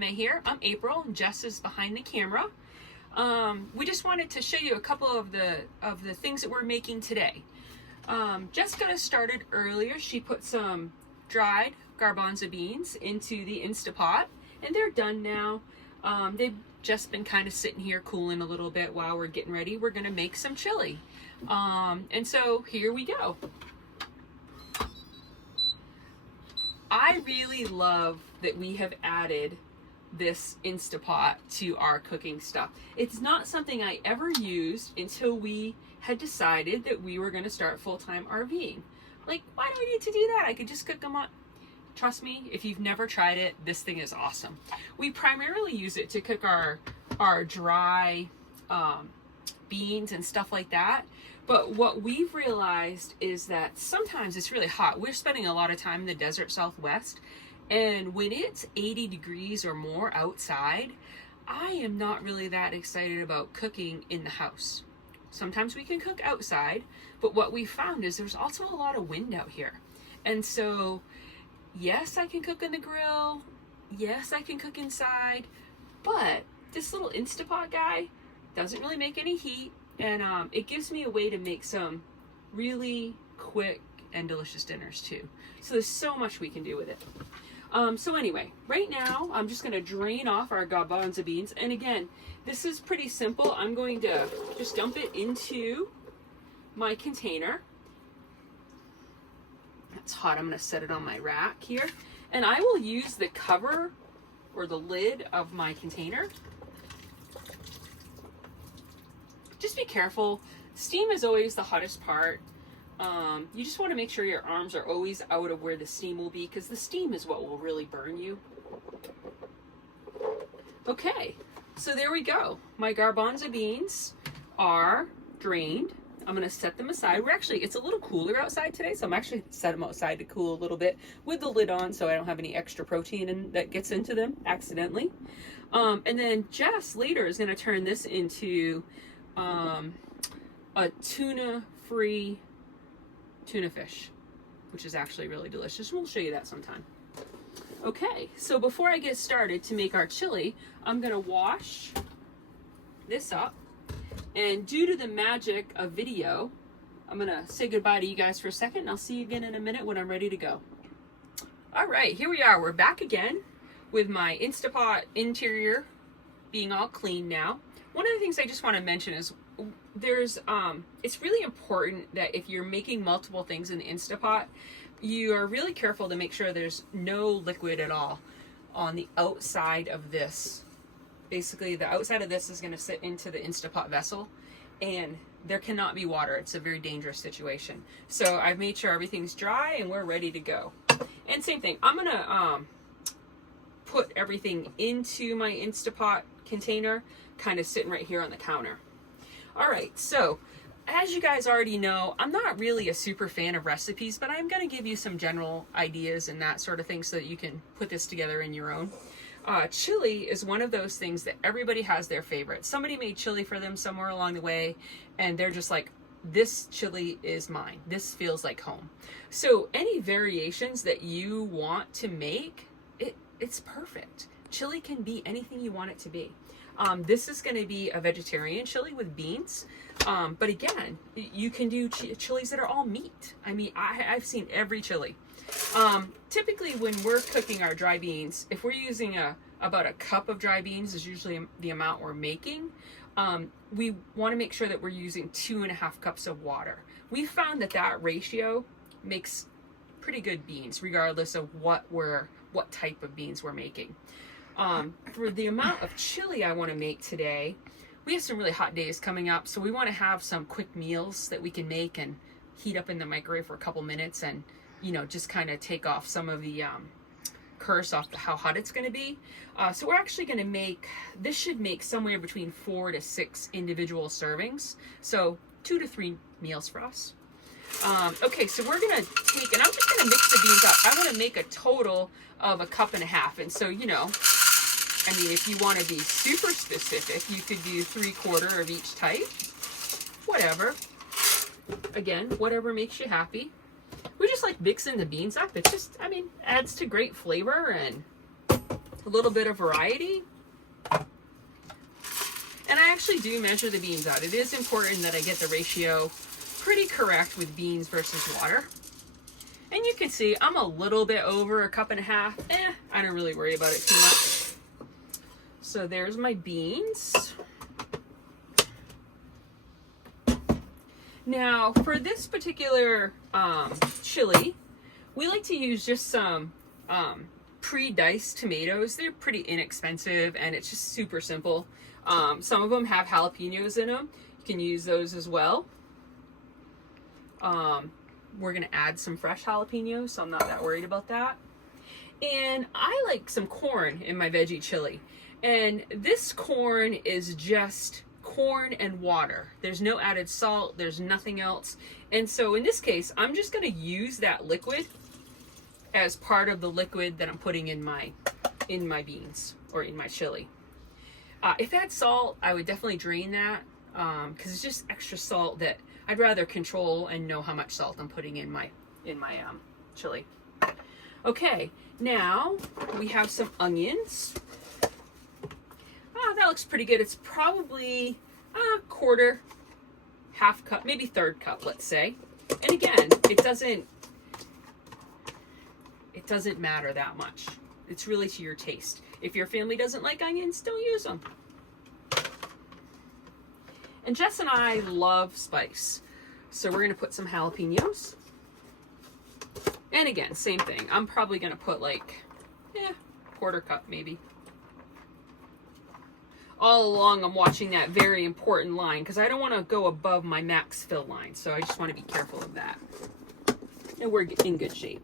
Memere here. I'm April and Jess is behind the camera. We just wanted to show you a couple of the things that we're making today. Jess got us started earlier. She put some dried garbanzo beans into the Instapot and they're done now. They've just been kind of sitting here cooling a little bit while we're getting ready. We're gonna make some chili. And so here we go. I really love that we have added this Instapot to our cooking stuff. It's not something I ever used until we had decided that we were going to start full-time RVing. Like, why do we need to do that? I could just cook them on. Trust me, if you've never tried it, this thing is awesome. We primarily use it to cook our dry beans and stuff like that. But what we've realized is that sometimes it's really hot. We're spending a lot of time in the desert Southwest, and when it's 80 degrees or more outside, I am not really that excited about cooking in the house. Sometimes we can cook outside, but what we found is there's also a lot of wind out here. And so, yes, I can cook on the grill. Yes, I can cook inside, but this little Instapot guy doesn't really make any heat. And it gives me a way to make some really quick and delicious dinners too. So there's so much we can do with it. So anyway, right now I'm just going to drain off our garbanzo beans. And again, this is pretty simple. I'm going to just dump it into my container. It's hot. I'm going to set it on my rack here. And I will use the cover or the lid of my container. Just be careful. Steam is always the hottest part. You just want to make sure your arms are always out of where the steam will be, because the steam is what will really burn you. Okay, so there we go. My garbanzo beans are drained. I'm going to set them aside. It's a little cooler outside today, so I'm actually set them outside to cool a little bit with the lid on so I don't have any extra protein that gets into them accidentally. And then Jess later is going to turn this into a tuna-free tuna fish, which is actually really delicious. We'll show you that sometime. Okay, so before I get started to make our chili, I'm gonna wash this up. And due to the magic of video, I'm gonna say goodbye to you guys for a second, and I'll see you again in a minute when I'm ready to go. All right, here we are. We're back again with my Instapot interior being all clean now. One of the things I just want to mention is it's really important that if you're making multiple things in the Instapot, you are really careful to make sure there's no liquid at all on the outside of this. Basically, the outside of this is going to sit into the Instapot vessel, and there cannot be water. It's a very dangerous situation. So I've made sure everything's dry and we're ready to go. And same thing, I'm going to put everything into my Instapot container, kind of sitting right here on the counter. All right, so as you guys already know, I'm not really a super fan of recipes, but I'm going to give you some general ideas and that sort of thing so that you can put this together in your own. Chili is one of those things that everybody has their favorite. Somebody made chili for them somewhere along the way, and they're just like, this chili is mine. This feels like home. So any variations that you want to make, it's perfect. Chili can be anything you want it to be. This is going to be a vegetarian chili with beans. But again, you can do chilies that are all meat. I mean, I've seen every chili. Typically when we're cooking our dry beans, if we're using about a cup of dry beans is usually the amount we're making. We want to make sure that we're using 2.5 cups of water. We found that ratio makes pretty good beans, regardless of what type of beans we're making. For the amount of chili I want to make today, we have some really hot days coming up, so we want to have some quick meals that we can make and heat up in the microwave for a couple minutes and, just kind of take off some of the curse off how hot it's going to be. So we're actually going to this should make somewhere between 4 to 6 individual servings. So 2 to 3 meals for us. Okay, so we're going to take, and I'm just going to mix the beans up. I want to make a total of 1.5 cups. And so, I mean, if you want to be super specific, you could do 3/4 of each type. Whatever. Again, whatever makes you happy. We just like mixing the beans up. It's just, I mean, adds to great flavor and a little bit of variety. And I actually do measure the beans out. It is important that I get the ratio pretty correct with beans versus water. And you can see I'm a little bit over 1.5 cups. I don't really worry about it too much. So there's my beans. Now for this particular chili, we like to use just some pre-diced tomatoes. They're pretty inexpensive and it's just super simple. Some of them have jalapenos in them. You can use those as well. We're gonna add some fresh jalapenos, so I'm not that worried about that. And I like some corn in my veggie chili. And this corn is just corn and water. There's no added salt, there's nothing else. And so in this case, I'm just gonna use that liquid as part of the liquid that I'm putting in my beans or in my chili. If I had salt, I would definitely drain that because it's just extra salt that I'd rather control and know how much salt I'm putting in my chili. Okay, now we have some onions. That looks pretty good. It's probably a quarter, half cup, maybe third cup, let's say. And again, it doesn't matter that much. It's really to your taste. If your family doesn't like onions, don't use them. And Jess and I love spice. So we're gonna put some jalapenos. And again, same thing. I'm probably gonna put like, quarter cup maybe. All along I'm watching that very important line because I don't want to go above my max fill line. So I just want to be careful of that. And we're in good shape.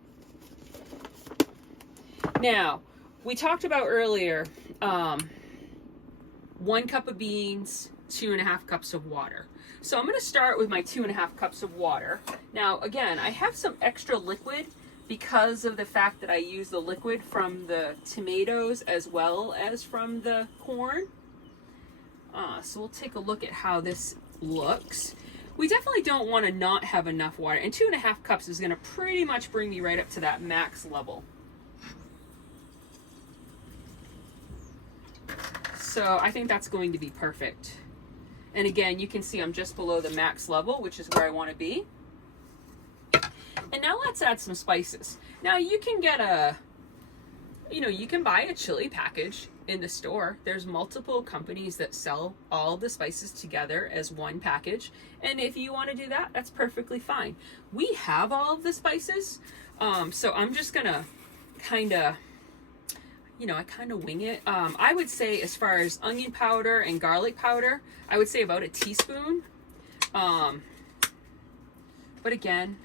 Now, we talked about earlier, 1 cup of beans, 2.5 cups of water. So I'm going to start with my 2.5 cups of water. Now, again, I have some extra liquid because of the fact that I use the liquid from the tomatoes as well as from the corn. So we'll take a look at how this looks. We definitely don't want to not have enough water. And 2.5 cups is going to pretty much bring me right up to that max level. So I think that's going to be perfect. And again, you can see I'm just below the max level, which is where I want to be. And now let's add some spices. Now you can get you can buy a chili package in the store. There's multiple companies that sell all the spices together as one package. And if you want to do that, that's perfectly fine. We have all of the spices. So I'm just gonna kind of wing it. I would say as far as onion powder and garlic powder, I would say about a teaspoon. But again,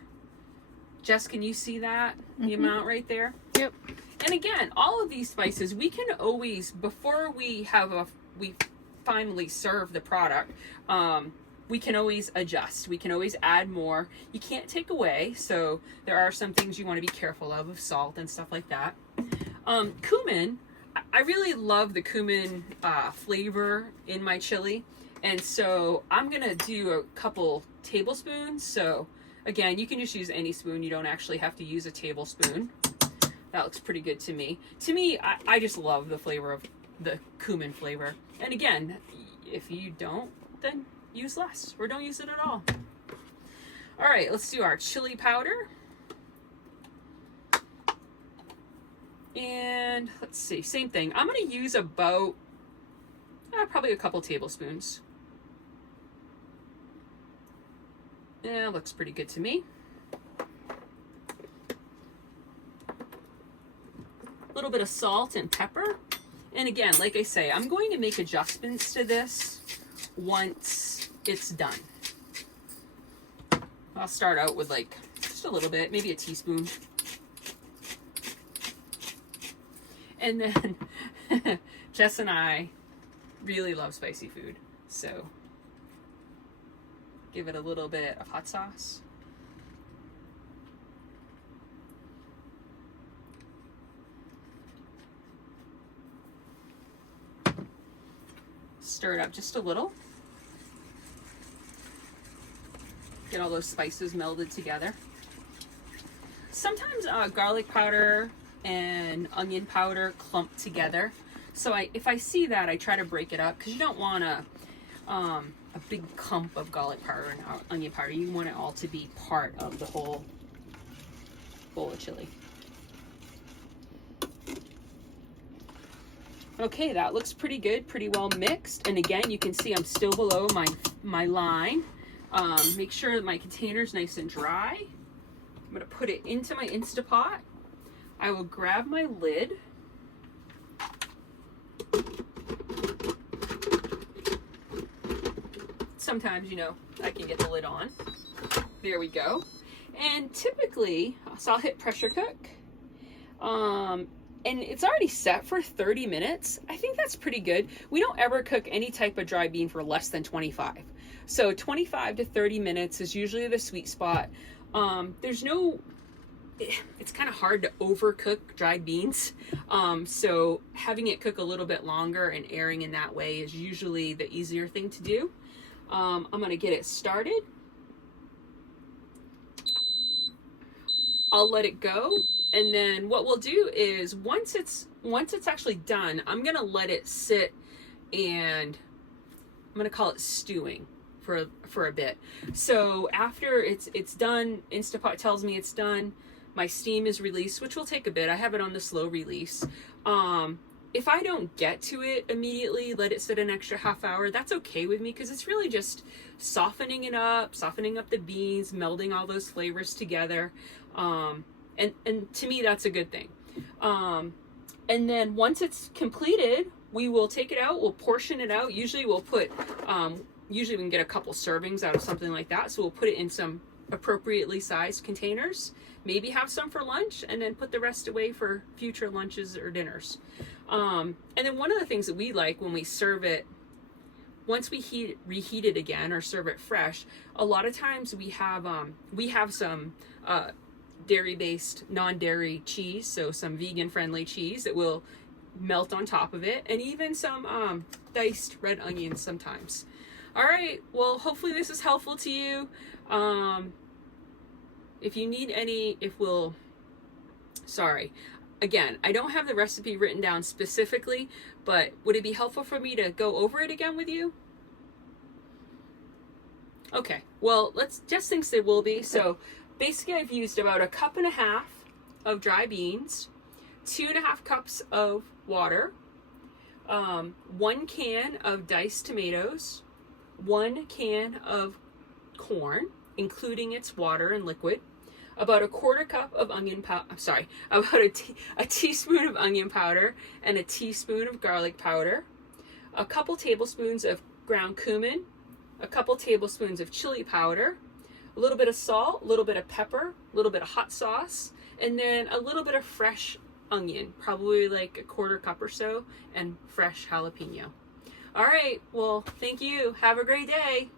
Jess, can you see that? The amount right there? Yep. And again, all of these spices, we can always, before we finally serve the product, we can always adjust. We can always add more. You can't take away, so there are some things you want to be careful of salt and stuff like that. Cumin, I really love the cumin flavor in my chili, and so I'm gonna do a couple tablespoons. So again, you can just use any spoon. You don't actually have to use a tablespoon. That looks pretty good to me. To me, I just love the flavor of the cumin flavor. And again, if you don't, then use less or don't use it at all. All right, let's do our chili powder. And let's see, same thing. I'm gonna use about probably a couple tablespoons. Yeah, looks pretty good to me. A little bit of salt and pepper. And again, like I say, I'm going to make adjustments to this once it's done. I'll start out with like just a little bit, maybe a teaspoon. And then Jess and I really love spicy food, so give it a little bit of hot sauce. Stir it up just a little. Get all those spices melded together. Sometimes garlic powder and onion powder clumped together. So if I see that, I try to break it up, because you don't want a big clump of garlic powder and onion powder. You want it all to be part of the whole bowl of chili. Okay, that looks pretty good, pretty well mixed. And again, you can see I'm still below my line. Make sure that my container's nice and dry. I'm gonna put it into my Instapot. I will grab my lid. Sometimes, you know, I can get the lid on. There we go. And typically, so I'll hit pressure cook. And it's already set for 30 minutes. I think that's pretty good. We don't ever cook any type of dry bean for less than 25. So 25 to 30 minutes is usually the sweet spot. It's kind of hard to overcook dried beans. So having it cook a little bit longer and airing in that way is usually the easier thing to do. I'm gonna get it started. I'll let it go. And then what we'll do is once it's actually done, I'm gonna let it sit, and I'm gonna call it stewing for a bit. So after it's done, Instapot tells me it's done, my steam is released, which will take a bit. I have it on the slow release. If I don't get to it immediately, let it sit an extra half hour, that's okay with me, because it's really just softening up the beans, melding all those flavors together. And to me, that's a good thing. And then once it's completed, we will take it out, we'll portion it out. Usually we'll put, usually we can get a couple servings out of something like that. So we'll put it in some appropriately sized containers, maybe have some for lunch, and then put the rest away for future lunches or dinners. And then one of the things that we like when we serve it, once we reheat it again or serve it fresh, a lot of times we have some dairy-based, non-dairy cheese, so some vegan-friendly cheese that will melt on top of it, and even some diced red onions sometimes. All right, well, hopefully this is helpful to you. If you need any, again, I don't have the recipe written down specifically, but would it be helpful for me to go over it again with you? Okay, well, let's just think it will be. So basically I've used about 1.5 cups of dry beans, 2.5 cups of water, 1 can of diced tomatoes, 1 can of corn, including its water and liquid, about 1/4 cup of onion powder, about a teaspoon of onion powder and a teaspoon of garlic powder, a couple tablespoons of ground cumin, a couple tablespoons of chili powder, a little bit of salt, a little bit of pepper, a little bit of hot sauce, and then a little bit of fresh onion, probably like 1/4 cup or so, and fresh jalapeno. All right, well, thank you. Have a great day.